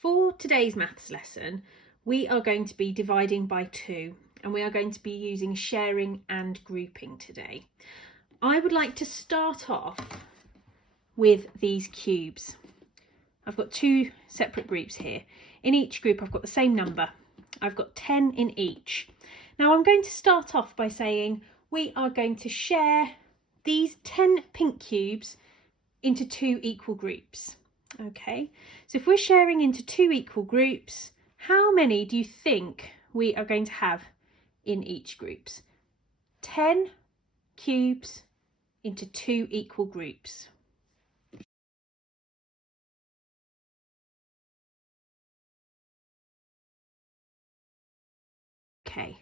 For today's maths lesson, we are going to be dividing by 2 and we are going to be using sharing and grouping today. I would like to start off with these cubes. I've got 2 separate groups here. In each group I've got the same number. I've got 10 in each. Now I'm going to start off by saying we are going to share these 10 pink cubes into 2 equal groups. Okay, so if we're sharing into 2 equal groups, how many do you think we are going to have in each groups? 10 cubes into 2 equal groups. Okay,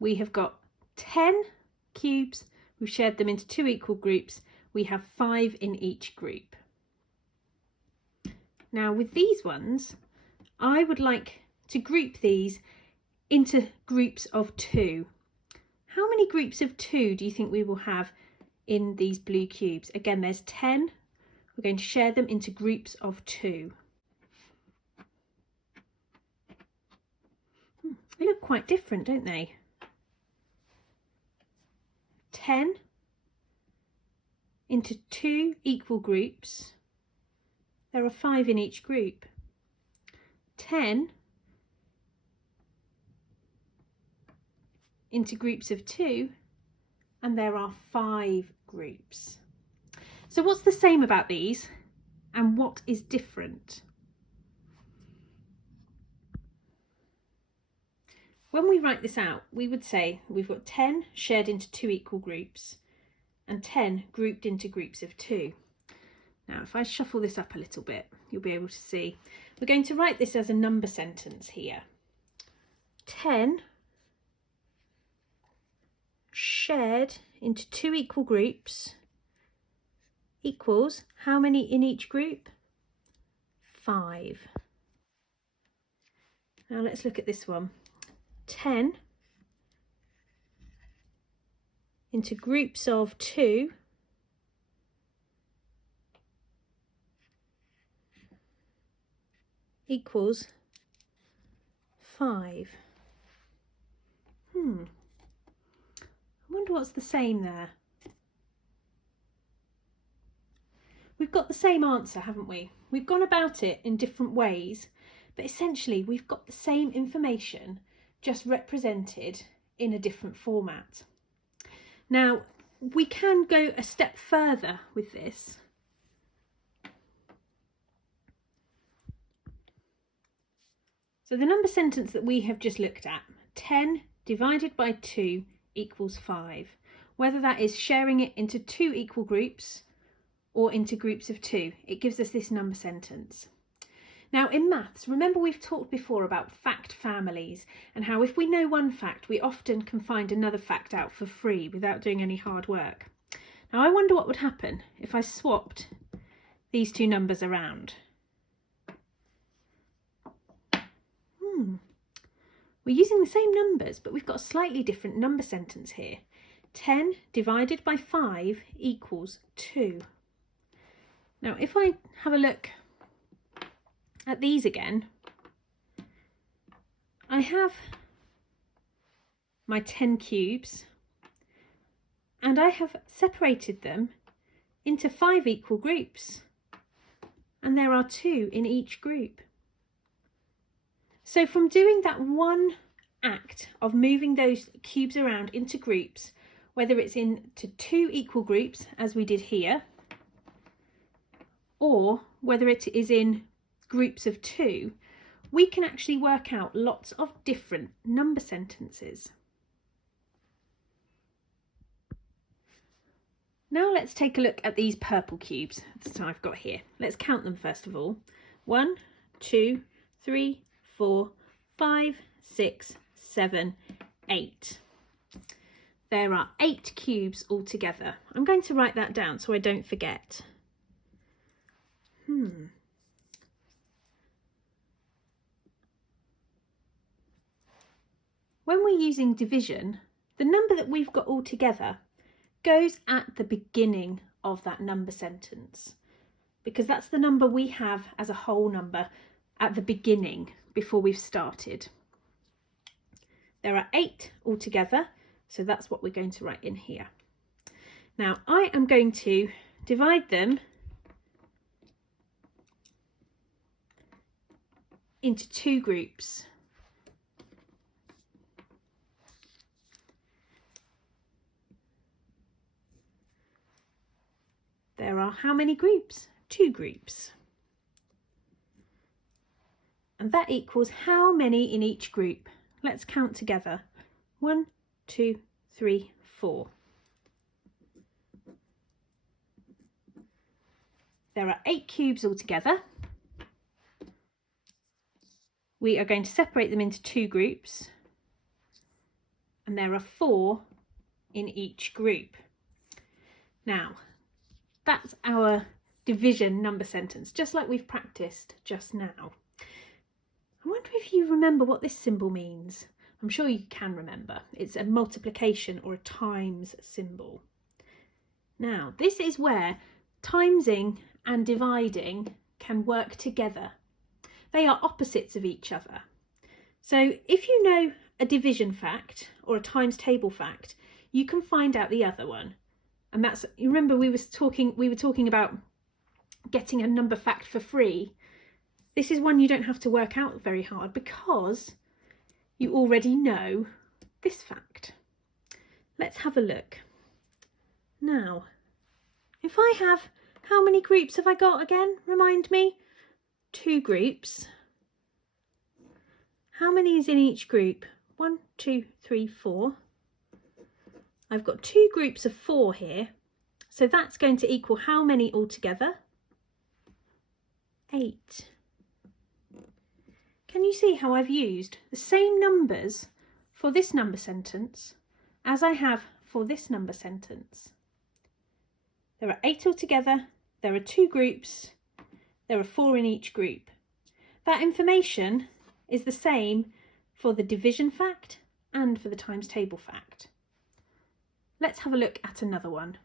we have got 10 cubes, we've shared them into 2 equal groups, we have 5 in each group. Now with these ones, I would like to group these into groups of 2. How many groups of 2 do you think we will have in these blue cubes? Again, there's 10. We're going to share them into groups of 2. They look quite different, don't they? 10 into 2 equal groups. There are 5 in each group. 10 into groups of 2, and there are 5 groups. So what's the same about these and what is different? When we write this out, we would say we've got 10 shared into 2 equal groups and 10 grouped into groups of 2. Now, if I shuffle this up a little bit, you'll be able to see. We're going to write this as a number sentence here. 10 shared into 2 equal groups equals how many in each group? 5. Now let's look at this one. 10 into groups of 2 equals 5. I wonder what's the same there. We've got the same answer, haven't we? We've gone about it in different ways, but essentially we've got the same information, just represented in a different format. Now, we can go a step further with this. So the number sentence that we have just looked at, 10 divided by 2 equals 5. Whether that is sharing it into 2 equal groups or into groups of 2, it gives us this number sentence. Now in maths, remember we've talked before about fact families and how if we know one fact, we often can find another fact out for free without doing any hard work. Now I wonder what would happen if I swapped these 2 numbers around. We're using the same numbers, but we've got a slightly different number sentence here. 10 divided by 5 equals 2. Now, if I have a look at these again, I have my 10 cubes and I have separated them into 5 equal groups, and there are 2 in each group. So from doing that one act of moving those cubes around into groups, whether it's into 2 equal groups as we did here, or whether it is in groups of 2, we can actually work out lots of different number sentences. Now let's take a look at these purple cubes that I've got here. Let's count them first of all. 1, 2, 3, 4, 5, 6, 7, 8. There are 8 cubes altogether. I'm going to write that down so I don't forget. When we're using division, the number that we've got altogether goes at the beginning of that number sentence, because that's the number we have as a whole number at the beginning before we've started. There are 8 altogether, so that's what we're going to write in here. Now I am going to divide them into 2 groups. There are how many groups? 2 groups. And that equals how many in each group? Let's count together. 1, 2, 3, 4. There are 8 cubes altogether. We are going to separate them into 2 groups, and there are 4 in each group. Now, that's our division number sentence, just like we've practiced just now. I wonder if you remember what this symbol means. I'm sure you can remember. It's a multiplication or a times symbol. Now, this is where timesing and dividing can work together. They are opposites of each other. So if you know a division fact or a times table fact, you can find out the other one. And that's, you remember we were talking about getting a number fact for free. This is one you don't have to work out very hard because you already know this fact. Let's have a look. Now, if I have, how many groups have I got again? Remind me. 2 groups. How many is in each group? 1, 2, 3, 4. I've got 2 groups of 4 here. So that's going to equal how many altogether? 8. Can you see how I've used the same numbers for this number sentence as I have for this number sentence? There are 8 altogether. There are 2 groups. There are 4 in each group. That information is the same for the division fact and for the times table fact. Let's have a look at another one.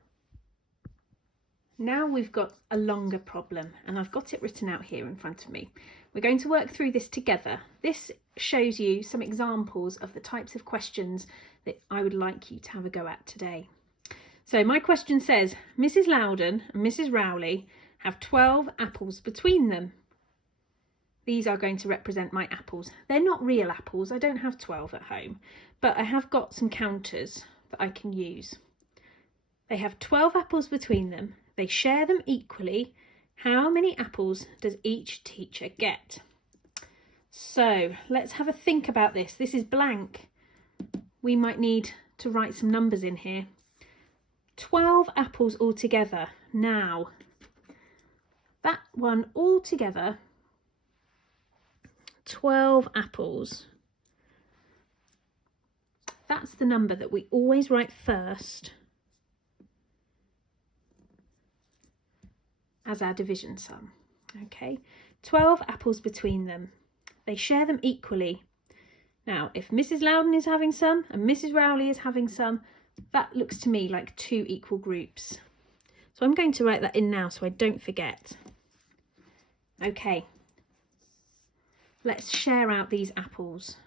Now we've got a longer problem, and I've got it written out here in front of me. We're going to work through this together. This shows you some examples of the types of questions that I would like you to have a go at today. So my question says, Mrs. Loudon and Mrs. Rowley have 12 apples between them. These are going to represent my apples. They're not real apples. I don't have 12 at home, but I have got some counters that I can use. They have 12 apples between them. They share them equally. How many apples does each teacher get? So let's have a think about this. This is blank. We might need to write some numbers in here. 12 apples altogether. Now, that one altogether, 12 apples. That's the number that we always write first as our division sum. Okay, 12 apples between them. They share them equally. Now, if Mrs. Loudon is having some and Mrs. Rowley is having some, that looks to me like 2 equal groups. So I'm going to write that in now so I don't forget. Okay, let's share out these apples.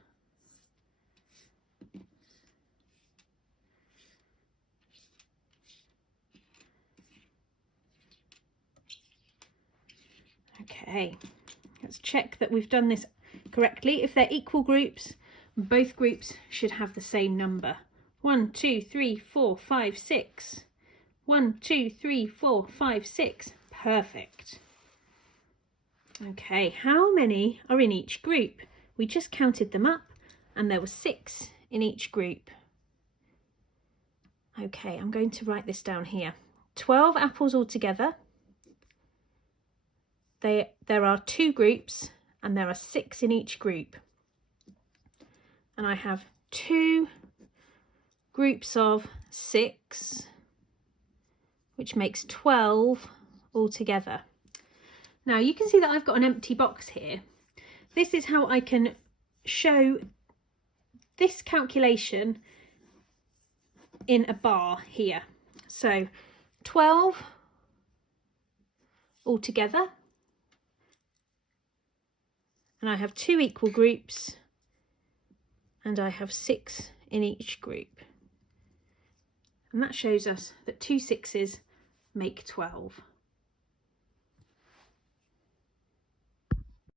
Okay, let's check that we've done this correctly. If they're equal groups, both groups should have the same number. 1, 2, 3, 4, 5, 6. 1, 2, 3, 4, 5, 6. Perfect. Okay, how many are in each group? We just counted them up and there were 6 in each group. Okay, I'm going to write this down here. 12 apples altogether. There are 2 groups and there are 6 in each group. And I have 2 groups of 6, which makes 12 altogether. Now you can see that I've got an empty box here. This is how I can show this calculation in a bar here. So 12 altogether. and I have 2 equal groups, and I have 6 in each group. And that shows us that 2 6s make 12.